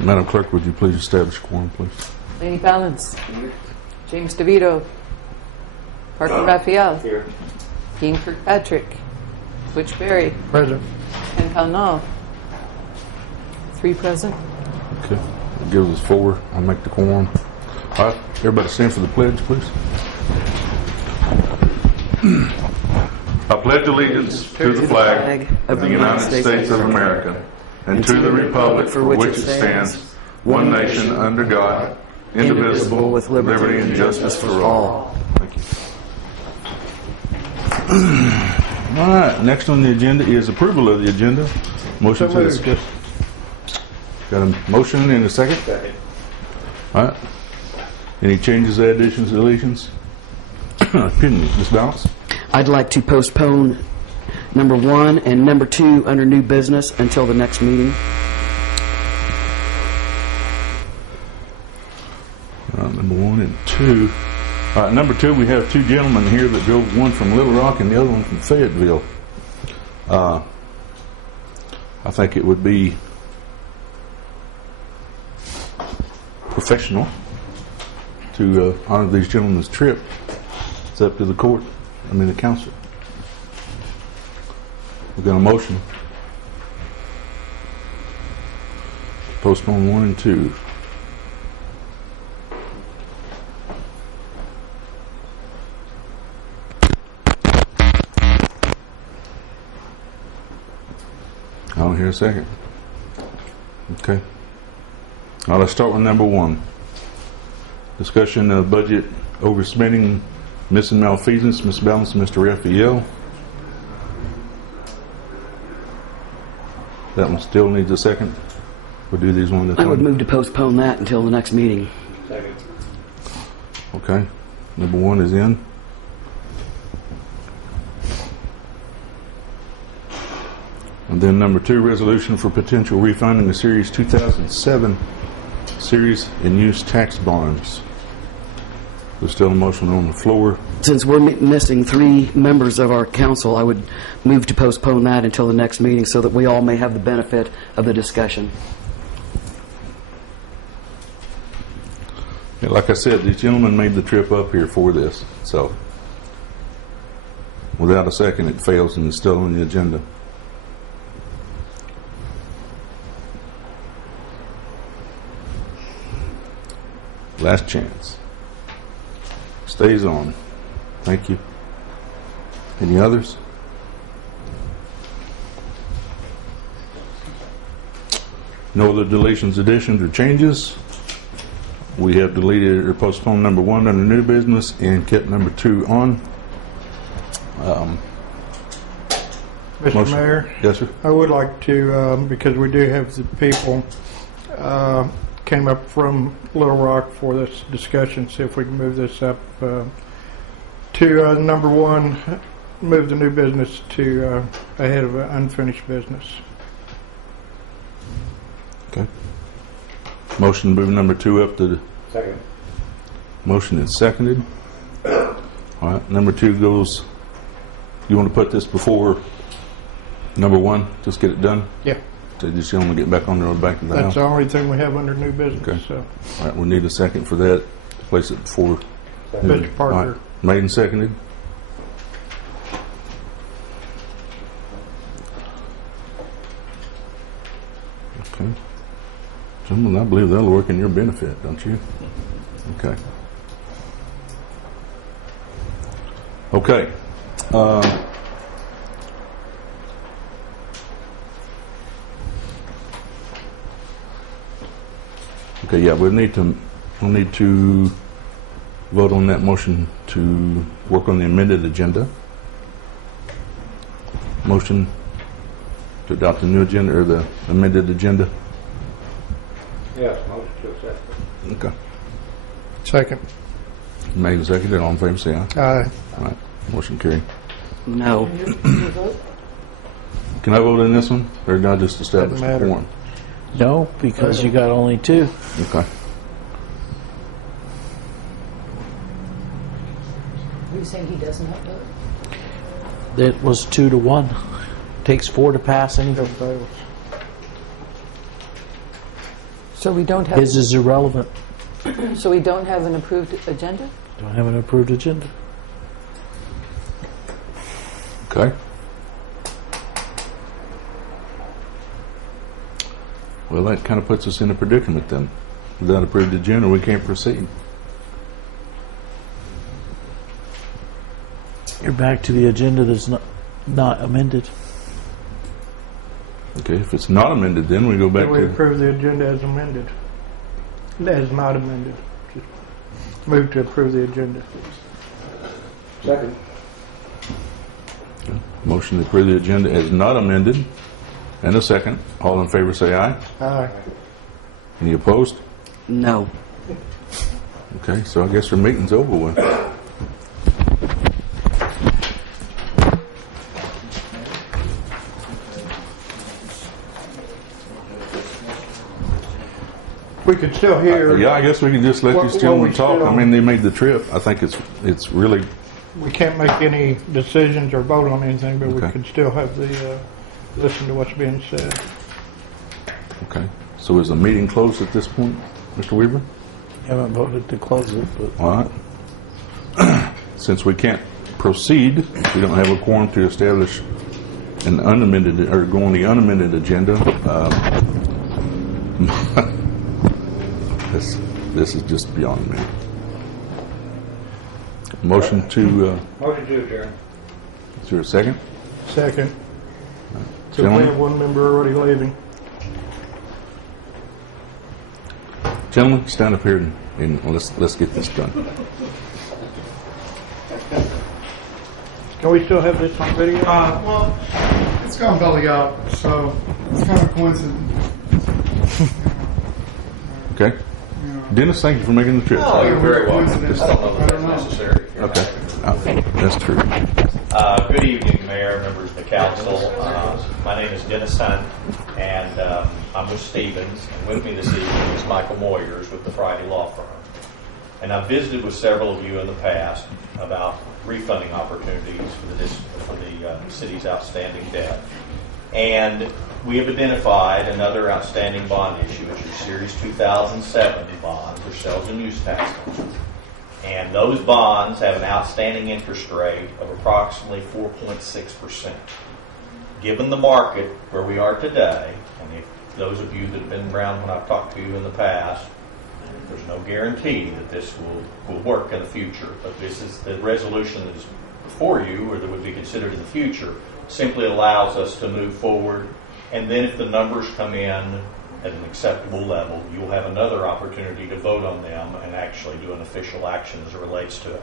Madam Clerk, would you please establish quorum, please? Laney Balance. Here. James DeVito. Parker Raphael. Here. Dean Kirkpatrick. Butch Berry. Present. Ken Pownall. 3 present. Okay. That gives us 4. I'll make the quorum. All right. Everybody stand for the pledge, please. I pledge allegiance to the flag of the United States of America and to the republic for which it stands, one nation under God, indivisible, with liberty and justice for all. Thank you. All right. Next on the agenda is approval of the agenda. Motion to discuss. Got a motion and a second? Second. All right. Any changes, additions, deletions? Opinion, Ms. Balance? I'd like to postpone number 1 and number 2 under new business until the next meeting. Number 1 and 2. Number 2, we have 2 gentlemen here that drove, one from Little Rock and the other one from Fayetteville. I think it would be professional to honor these gentlemen's trip. It's up to the court, the council. We've got a motion. Postpone 1 and 2. I don't hear a second. Okay. Now let's start with number 1. Discussion of budget overspending, missing malfeasance, Ms. Balance, Mr. Raphael. That one still needs a second. We'll do these one at a time. I would move to postpone that until the next meeting. Second. Okay. Number 1 is in. And then number 2, resolution for potential refunding the Series 2007 Series and Use tax bonds. There's still a motion on the floor. Since we're missing 3 members of our council, I would move to postpone that until the next meeting so that we all may have the benefit of the discussion. Yeah, like I said, these gentlemen made the trip up here for this. So without a second, it fails and it's still on the agenda. Last chance. Stays on. Thank you. Any others? No other deletions, additions, or changes. We have deleted or postponed number 1 under new business and kept number 2 on. Mr. Motion. Mayor? Yes, sir. I would like to, because we do have the people came up from Little Rock for this discussion, see if we can move this up to number 1, move the new business to ahead of unfinished business. Okay. Motion to move number 2 up to the Second. motion is seconded. All right. Number 2 goes. You want to put this before number 1? Just get it done? Yeah. So just only get back on the road back to the That's house. the only thing we have under new business. Okay. So. All right. We need a second for that. Place it before. Mr. Parker. All right. Made and seconded. Okay. Gentlemen, I believe that'll work in your benefit, don't you? Okay. Okay. Okay, yeah, we'll need to vote on that motion to work on the amended agenda. Motion to adopt the new agenda or the amended agenda. Yes, motion to accept. Okay. Second. Made and seconded. All in favor, say aye. Aye. All right. Motion carried. No. Can I vote in this one, or did I just establish Doesn't matter. one? No, because you got only 2. Okay. Are you saying he does not vote? It was 2 to 1. Takes 4 to pass anything. So we don't have. His is irrelevant. So we don't have an approved agenda. Don't have an approved agenda. Okay. Well, that kind of puts us in a predicament then. Without approved agenda, we can't proceed. You're back to the agenda that's not amended. Okay, if it's not amended, then we go back Then we to... approve the agenda as amended. As not amended. Just move to approve the agenda. Second. Motion to approve the agenda as not amended. And a second. All in favor say aye. Aye. Any opposed? No. Okay, so I guess our meeting's over with. We could still hear. Yeah, I guess we can just let What- these what gentlemen we talk. still- I mean, they made the trip. I think it's really... We can't make any decisions or vote on anything, but we Okay. can still have the listen to what's being said. Okay. So is the meeting closed at this point, Mr. Weaver? You haven't voted to close it, but All right. Since we can't proceed, we don't have a quorum to establish an unamended, or go on the unamended agenda. This is just beyond me. Motion to, Motion to adjourn. is there a second? Second. So we Gentlemen? have one member already leaving. Gentlemen, stand up here and let's get this done. Can we still have this on video? Well, it's gone belly up, so it's kind of coincidence. Okay? Dennis, thank you for making the trip. Oh, you're very welcome. Coincidence. I don't know I that don't that's know. necessary. Okay. That's true. Good evening, Mayor, members of the council. My name is Dennis Hunt, and I'm with Stevens. And with me this evening is Michael Moyers with the Friday Law Firm. And I've visited with several of you in the past about refunding opportunities for the city's outstanding debt. And we have identified another outstanding bond issue, which is Series 2007 bonds, or sales and use tax bonds. And those bonds have an outstanding interest rate of approximately 4.6%. Given the market where we are today, and if those of you that have been around when I've talked to you in the past, there's no guarantee that this will work in the future. But this is the resolution that is before you, or that would be considered in the future, simply allows us to move forward. And then if the numbers come in at an acceptable level, you'll have another opportunity to vote on them and actually do an official action as it relates to it.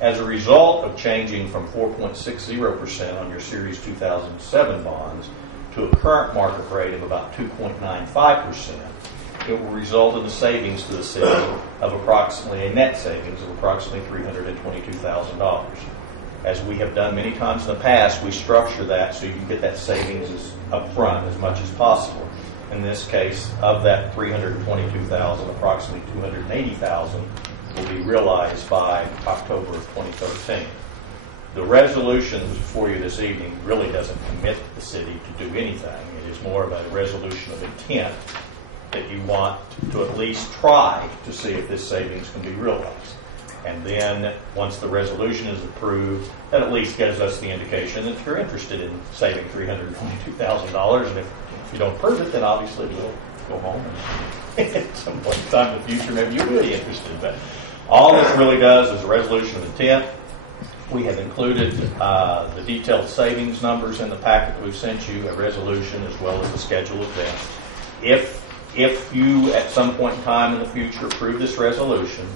As a result of changing from 4.60% on your Series 2007 bonds to a current market rate of about 2.95%, it will result in a savings to the city of approximately a net savings of approximately $322,000. As we have done many times in the past, we structure that so you can get that savings up front as much as possible. In this case, of that $322,000, approximately $280,000 will be realized by October of 2013. The resolution before you this evening really doesn't commit the city to do anything. It is more of a resolution of intent that you want to at least try to see if this savings can be realized. And then, once the resolution is approved, that at least gives us the indication that you're interested in saving $322,000. And if you don't prove it, then obviously we'll go home and at some point in time in the future, maybe you will be interested. But all this really does is a resolution of intent. We have included the detailed savings numbers in the packet that we've sent you, a resolution as well as a schedule of events. If you, at some point in time in the future, approve this resolution,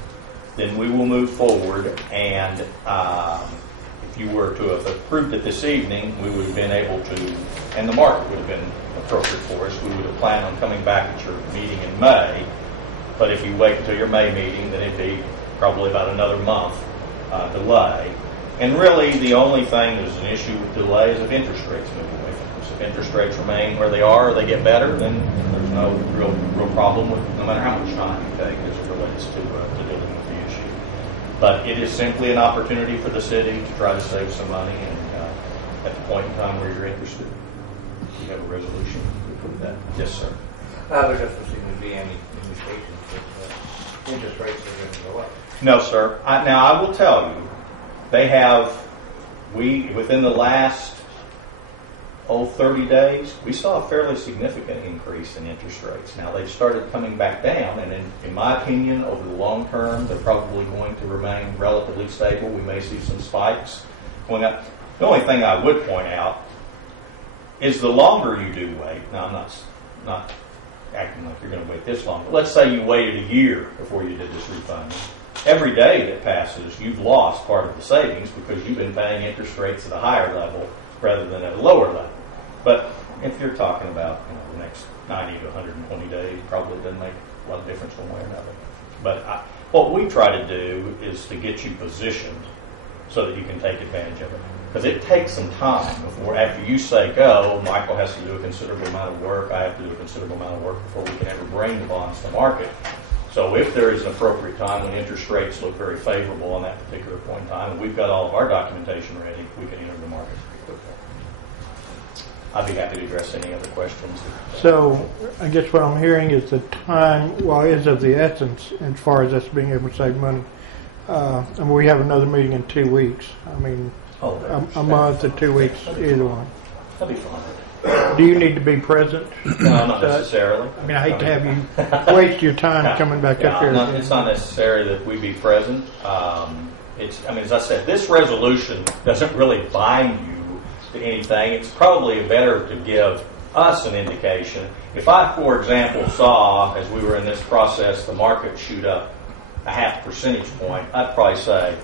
then we will move forward, and if you were to have approved it this evening, we would have been able to, and the market would have been appropriate for us, we would have planned on coming back at your meeting in May. But if you wait until your May meeting, then it'd be probably about another month delay. And really, the only thing that's an issue with delay is if interest rates move away from us. If interest rates remain where they are or they get better, then there's no real problem with no matter how much time you take as it relates to dealing with the issue. But it is simply an opportunity for the city to try to save some money, and at the point in time where you're interested, you have a resolution to approve that. Yes, sir. There doesn't seem to be any interest rates are going to go up. No, sir. Now, I will tell you, within the last 30 days, we saw a fairly significant increase in interest rates. Now, they've started coming back down, and in my opinion, over the long term, they're probably going to remain relatively stable. We may see some spikes going up. The only thing I would point out is the longer you do wait, now I'm not acting like you're going to wait this long, but let's say you waited a year before you did this refunding. Every day that passes, you've lost part of the savings because you've been paying interest rates at a higher level rather than at a lower level. But if you're talking about the next 90 to 120 days, probably doesn't make a lot of difference one way or another. But what we try to do is to get you positioned so that you can take advantage of it. Because it takes some time before, after you say go, Michael has to do a considerable amount of work, I have to do a considerable amount of work before we can ever bring the bonds to market. So if there is an appropriate time when interest rates look very favorable on that particular point in time, and we've got all of our documentation ready, we can enter the market pretty quickly. I'd be happy to address any other questions. So I guess what I'm hearing is the time, is of the essence as far as us being able to save money. And we have another meeting in 2 weeks. I mean, a month or 2 weeks, either one. That'd be fine. Do you need to be present? No, not necessarily. I mean, I hate to have you waste your time coming back up here. It's not necessary that we be present. As I said, this resolution doesn't really bind you to anything. It's probably better to give us an indication. If I, for example, saw, as we were in this process, the market shoot up a 0.5 percentage point, I'd probably say,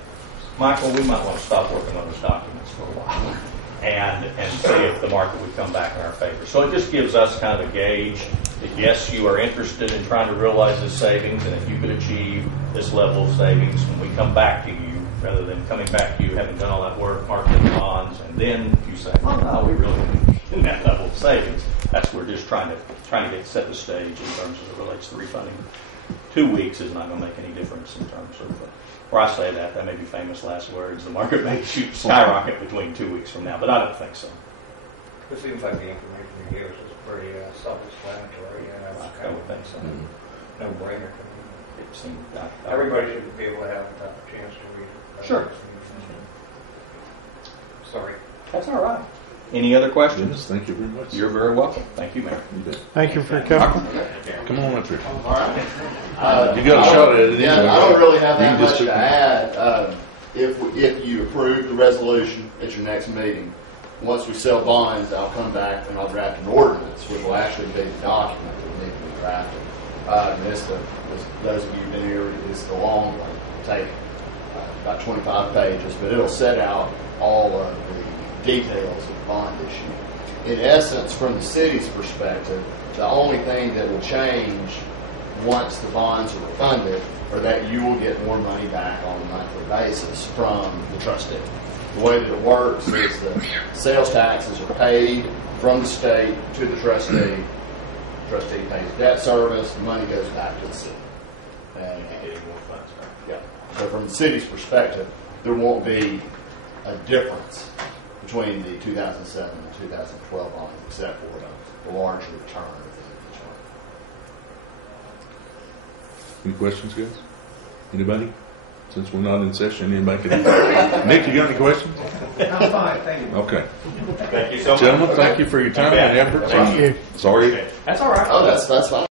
Michael, we might want to stop working on those documents for a while and see if the market would come back in our favor. So it just gives us kind of a gauge that, yes, you are interested in trying to realize this savings, and if you could achieve this level of savings when we come back to you, rather than coming back to you having done all that work, marketing the bonds, and then you say, oh, no, we really need that level of savings. That's we're just trying to set the stage in terms as it relates to refunding. 2 weeks is not going to make any difference in terms of where I say that may be famous last words. The market may skyrocket between 2 weeks from now, but I don't think so. It seems like the information you give us is pretty self-explanatory, and I would think so. No brainer. It seemed, Everybody should be able to have a chance to read it. Sure. Sorry. That's all right. Any other questions? Yes, thank you very much. You're very welcome. Thank you, Mayor. You bet. Thank you for coming. Come on up here. All right. You got a shot at it. Yeah, anyway. I don't really have You that can just much to add. If you approve the resolution at your next meeting, once we sell bonds, I'll come back and I'll draft an ordinance, which will actually be the document that will need to be drafted. Those of you who've been here, it's the long one. It'll take about 25 pages, but it'll set out all of the details of the bond issue. In essence, from the city's perspective, the only thing that will change once the bonds are refunded are that you will get more money back on a monthly basis from the trustee. The way that it works is the sales taxes are paid from the state to the trustee. The trustee pays debt service, the money goes back to the city. And getting more funds back. Yeah. So from the city's perspective, there won't be a difference between the 2007 and 2012 bonds, except for the large return of each one. Any questions, guys? Anybody? Since we're not in session, anybody can. Nick, you got any questions? I'm fine, thank you. Okay. Thank you so much. Gentlemen, thank you for your time and effort. Thank you. Sorry. That's all right. Oh, that's fine.